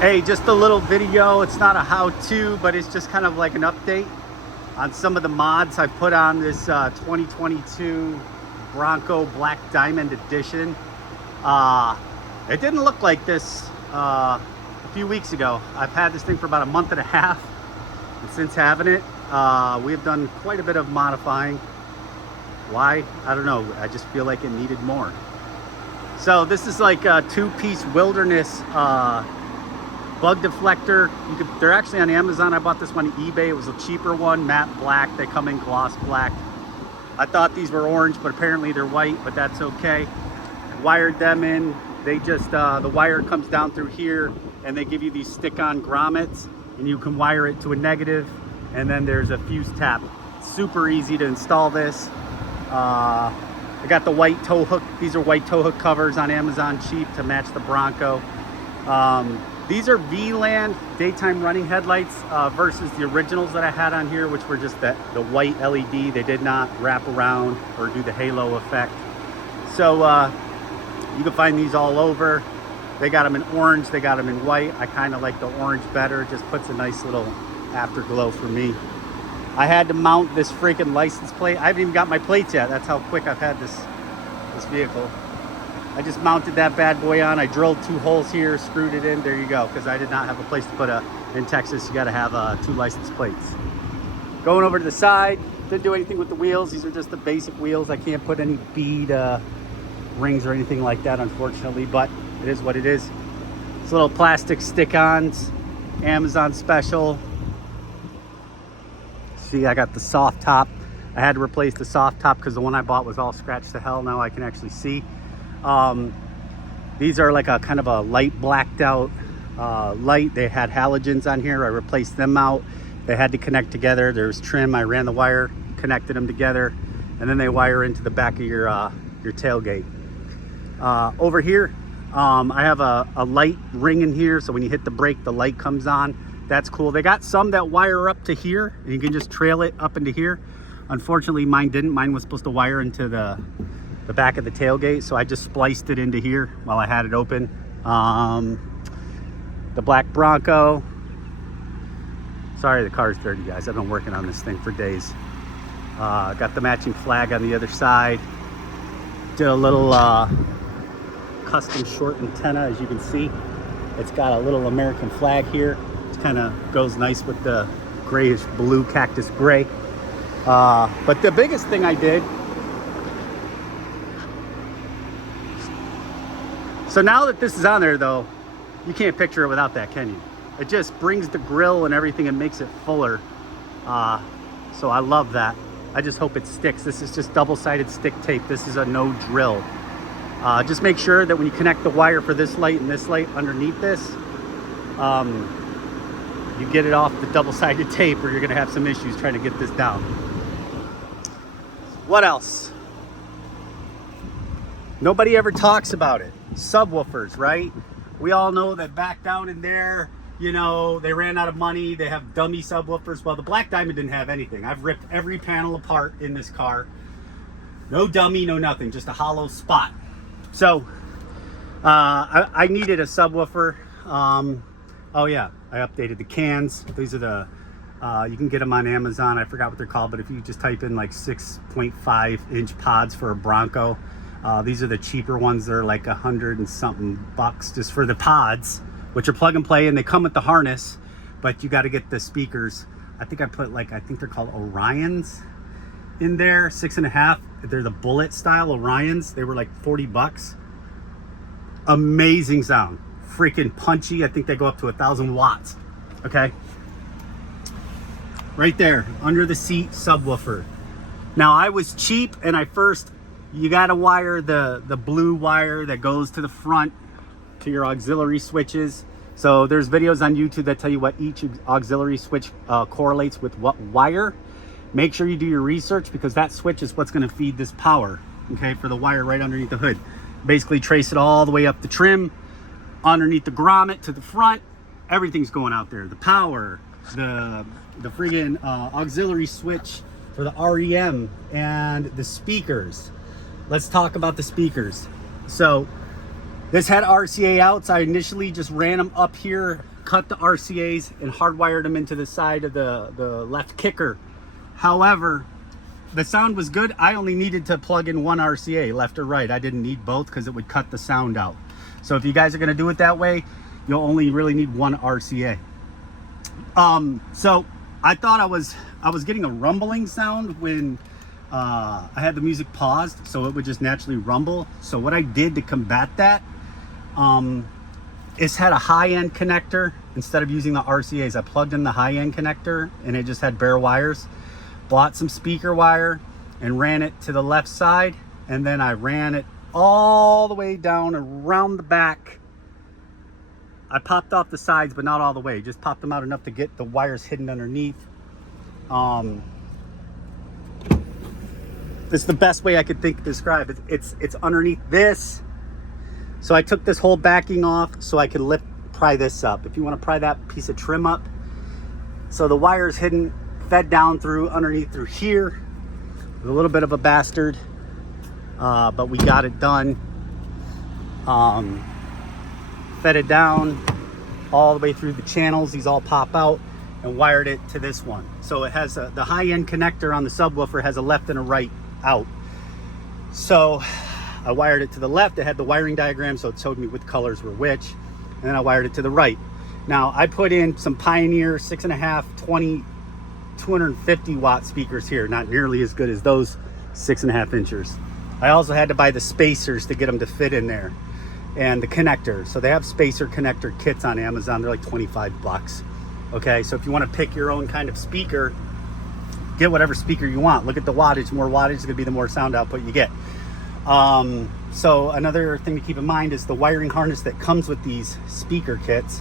Hey, just a little video. It's not a how-to, but it's just kind of like an update on some of the mods I put on this 2022 Bronco Black Diamond Edition. It didn't look like this a few weeks ago. I've had this thing for about a month and a half, and since having it, we have done quite a bit of modifying. Why? I don't know. I just feel like it needed more. So this is like a two-piece wilderness bug deflector. They're actually on Amazon. I bought this one on eBay. It was a cheaper one, matte black. They come in gloss black. I thought these were orange, but apparently they're white, but that's okay. Wired them in. They just, the wire comes down through here, and they give you these stick-on grommets, and you can wire it to a negative, and then there's a fuse tap. Super easy to install this. I got the white tow hook. These are white tow hook covers on Amazon, cheap to match the Bronco. These are VLAN daytime running headlights versus the originals that I had on here, which were just the white LED. They did not wrap around or do the halo effect. So you can find these all over. They got them in orange, they got them in white. I kind of like the orange better. It just puts a nice little afterglow for me. I had to mount this freaking license plate. I haven't even got my plates yet. That's how quick I've had this vehicle. I just mounted that bad boy on. I drilled 2 holes here, screwed it in. There you go, because I did not have a place to put in Texas, you got to have 2 license plates. Going over to the side, didn't do anything with the wheels. These are just the basic wheels. I can't put any bead rings or anything like that, unfortunately, but it is what it is. It's little plastic stick-ons, Amazon special. See, I got the soft top. I had to replace the soft top because the one I bought was all scratched to hell. Now I can actually see. These are like a kind of a light blacked out light. They had halogens on here. I replaced them out. They had to connect together. There's trim. I ran the wire, connected them together, and then they wire into the back of your tailgate. Over here, I have a light ring in here, so when you hit the brake, the light comes on. That's cool. They got some that wire up to here, and you can just trail it up into here. Unfortunately, mine didn't. Mine was supposed to wire into the back of the tailgate, so I just spliced it into here while I had it open. The black Bronco. Sorry, the car's dirty, guys. I've been working on this thing for days. Got the matching flag on the other side. Did a little custom short antenna, as you can see. It's got a little American flag here. It kind of goes nice with the grayish blue, cactus gray. But the biggest thing I did, so now that this is on there though, you can't picture it without that, can you? It just brings the grill and everything and makes it fuller. So I love that. I just hope it sticks. This is just double-sided stick tape. This is a no drill. Just make sure that when you connect the wire for this light and this light underneath this, you get it off the double-sided tape, or you're gonna have some issues trying to get this down. What else? Nobody ever talks about it. Subwoofers, right? We all know that back down in there, you know, they ran out of money. They have dummy subwoofers. Well, the Black Diamond didn't have anything. I've ripped every panel apart in this car. No dummy, no nothing, just a hollow spot. So I needed a subwoofer. Oh yeah, I updated the cans. These are the you can get them on Amazon. I forgot what they're called, but if you just type in like 6.5 inch pods for a Bronco, these are the cheaper ones. They're like $100 and something bucks just for the pods, which are plug and play, and they come with the harness, but you got to get the speakers. I think I put like, I think they're called Orions in there, 6.5. They're the bullet style Orions. They were like 40 bucks. Amazing sound, freaking punchy. I think they go up to 1,000 watts. Okay. Right there, under the seat subwoofer. Now I was cheap, and you gotta wire the blue wire that goes to the front to your auxiliary switches. So there's videos on YouTube that tell you what each auxiliary switch correlates with what wire. Make sure you do your research, because that switch is what's gonna feed this power, okay, for the wire right underneath the hood. Basically trace it all the way up the trim, underneath the grommet to the front. Everything's going out there. The power, the friggin' auxiliary switch for the REM, and the speakers. Let's talk about the speakers. So This had RCA outs. I initially just ran them up here, cut the RCAs, and hardwired them into the side of the left kicker. However, the sound was good. I only needed to plug in one RCA, left or right. I didn't need both because it would cut the sound out. So if you guys are going to do it that way, you'll only really need one RCA. So I thought I was getting a rumbling sound when I had the music paused, so it would just naturally rumble. So what I did to combat that, it's had a high-end connector. Instead of using the RCAs, I plugged in the high-end connector and it just had bare wires. Bought some speaker wire and ran it to the left side, and then I ran it all the way down around the back. I popped off the sides, but not all the way. Just popped them out enough to get the wires hidden underneath. This is the best way I could think to describe it. It's underneath this. So I took this whole backing off so I could pry this up. If you want to pry that piece of trim up. So the wire's hidden, fed down through underneath through here. A little bit of a bastard, but we got it done. Fed it down all the way through the channels. These all pop out, and wired it to this one. So it has the high-end connector on the subwoofer has a left and a right out. So I wired it to the left. It had the wiring diagram, so it showed me which colors were which. And then I wired it to the right. Now I put in some Pioneer 6.5 20 250 watt speakers here, not nearly as good as those 6.5 inchers. I also had to buy the spacers to get them to fit in there, and the connector. So they have spacer connector kits on Amazon. They're like 25 bucks. Okay, so if you want to pick your own kind of speaker, get whatever speaker you want. Look at the wattage. More wattage is going to be the more sound output you get. So another thing to keep in mind is the wiring harness that comes with these speaker kits.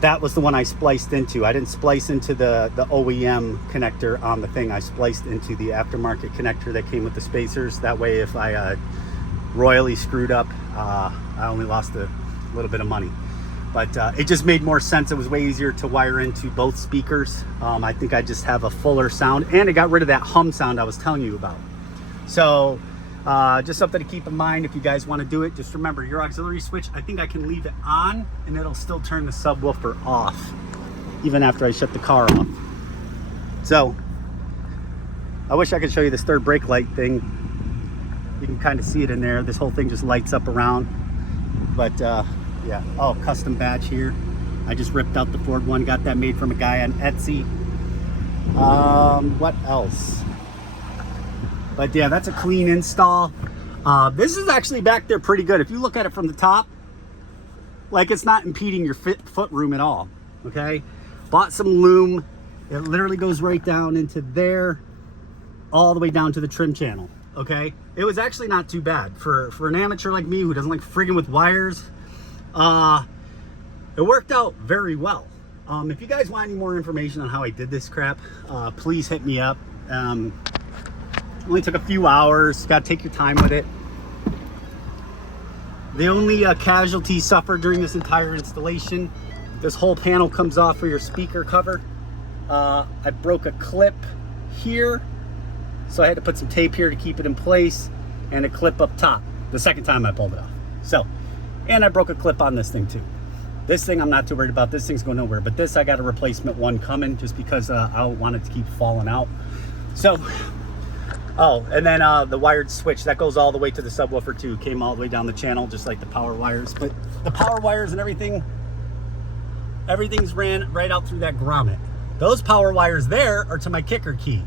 That was the one I spliced into. I didn't splice into the OEM connector on the thing. I spliced into the aftermarket connector that came with the spacers. That way, if I royally screwed up, I only lost a little bit of money. But it just made more sense. It was way easier to wire into both speakers. I think I just have a fuller sound, and it got rid of that hum sound I was telling you about. So just something to keep in mind if you guys want to do it. Just remember, your auxiliary switch, I think I can leave it on and it'll still turn the subwoofer off even after I shut the car off. So I wish I could show you this third brake light thing. You can kind of see it in there. This whole thing just lights up around. But yeah, oh, custom badge here. I just ripped out the Ford one, got that made from a guy on Etsy. What else? But yeah, that's a clean install. This is actually back there pretty good. If you look at it from the top, like it's not impeding your foot room at all, okay? Bought some loom. It literally goes right down into there, all the way down to the trim channel, okay? It was actually not too bad. For an amateur like me who doesn't like frigging with wires, it worked out very well. If you guys want any more information on how I did this crap, please hit me up. Only took a few hours. Got to take your time with it. The only casualty suffered during this entire installation, this whole panel comes off for your speaker cover. I broke a clip here, so I had to put some tape here to keep it in place, and a clip up top the second time I pulled it off. So, and I broke a clip on this thing too. This thing I'm not too worried about. This thing's going nowhere, but this I got a replacement one coming just because I don't want it to keep falling out. So, oh, and then the wired switch that goes all the way to the subwoofer too. Came all the way down the channel, just like the power wires. But the power wires and everything's ran right out through that grommet. Those power wires there are to my kicker key.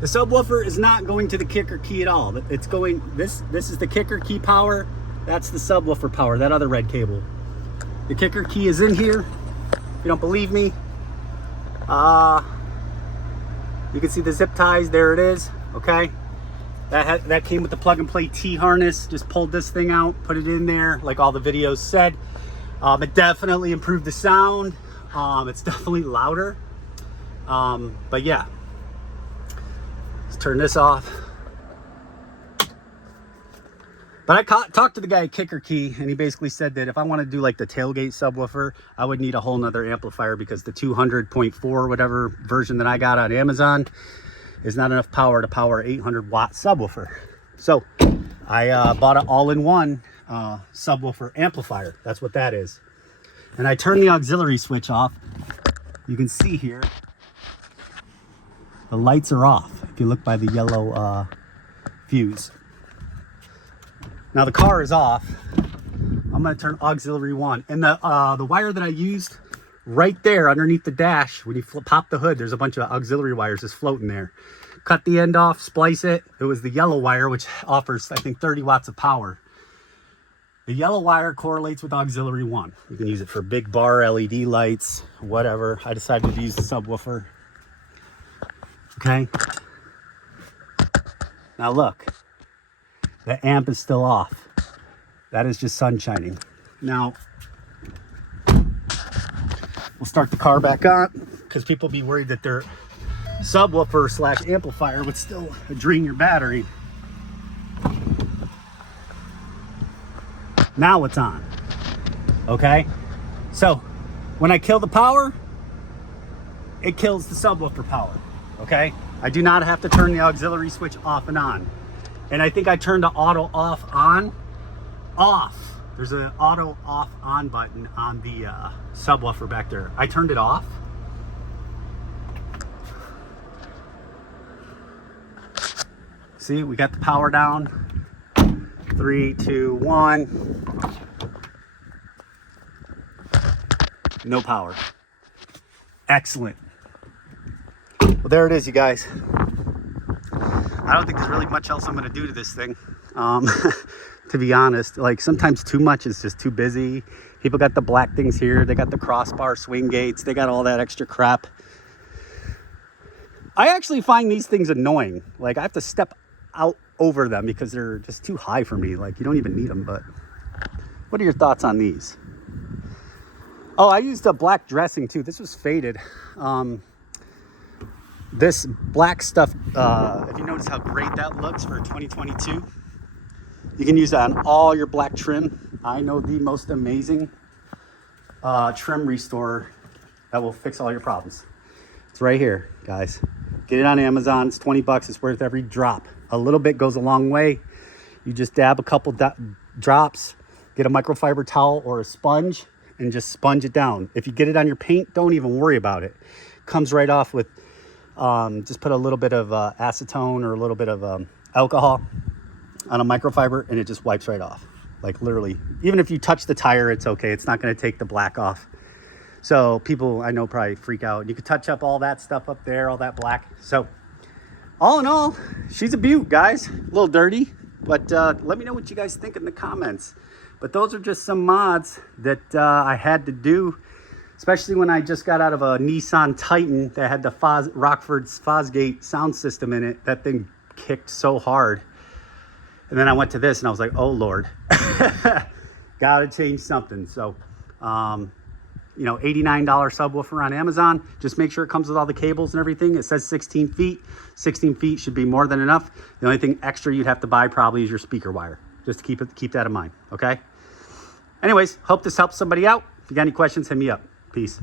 The subwoofer is not going to the kicker key at all. It's going, this is the kicker key power. That's the subwoofer power, that other red cable. The kicker key is in here. If you don't believe me, you can see the zip ties, there it is. Okay, that came with the plug and play T harness. Just pulled this thing out, put it in there, like all the videos said. It definitely improved the sound. It's definitely louder. But yeah, let's turn this off. But I talked to the guy at Kicker Key, and he basically said that if I want to do like the tailgate subwoofer, I would need a whole nother amplifier because the 200.4 whatever version that I got on Amazon is not enough power to power 800 watt subwoofer. So I bought an all-in-one subwoofer amplifier. That's what that is. And I turned the auxiliary switch off. You can see here, the lights are off if you look by the yellow fuse. Now the car is off. I'm going to turn auxiliary 1. And the wire that I used right there underneath the dash, when you pop the hood, there's a bunch of auxiliary wires just floating there. Cut the end off, splice it. It was the yellow wire, which offers, I think, 30 watts of power. The yellow wire correlates with auxiliary 1. You can use it for big bar LED lights, whatever. I decided to use the subwoofer. Okay. Now look, the amp is still off. That is just sun shining. Now, we'll start the car back on because people be worried that their subwoofer slash amplifier would still drain your battery. Now it's on. Okay? So, when I kill the power, it kills the subwoofer power. Okay? I do not have to turn the auxiliary switch off and on. And I think I turned the auto off on. Off. There's an auto off on button on the subwoofer back there. I turned it off. See, we got the power down. 3, 2, 1. No power. Excellent. Well, there it is, you guys. I don't think there's really much else I'm going to do to this thing. To be honest, like sometimes too much is just too busy. People got the black things here. They got the crossbar swing gates. They got all that extra crap. I actually find these things annoying. Like I have to step out over them because they're just too high for me. Like you don't even need them, but what are your thoughts on these? Oh, I used a black dressing too. This was faded. This black stuff, if you notice how great that looks for 2022, you can use that on all your black trim. I know the most amazing trim restorer that will fix all your problems. It's right here, guys. Get it on Amazon. It's 20 bucks. It's worth every drop. A little bit goes a long way. You just dab a couple drops, get a microfiber towel or a sponge, and just sponge it down. If you get it on your paint, don't even worry about it. Comes right off with, just put a little bit of acetone or a little bit of alcohol on a microfiber and it just wipes right off. Like literally, even if you touch the tire, it's okay. It's not going to take the black off. So people I know probably freak out. You could touch up all that stuff up there, all that black. So all in all, she's a beaut, guys. A little dirty, but let me know what you guys think in the comments. But those are just some mods that I had to do, especially when I just got out of a Nissan Titan that had the Rockford's Fosgate sound system in it. That thing kicked so hard. And then I went to this and I was like, oh Lord, gotta change something. So, you know, $89 subwoofer on Amazon. Just make sure it comes with all the cables and everything. It says 16 feet. 16 feet should be more than enough. The only thing extra you'd have to buy probably is your speaker wire. Just to keep that in mind, okay? Anyways, hope this helps somebody out. If you got any questions, hit me up. Peace.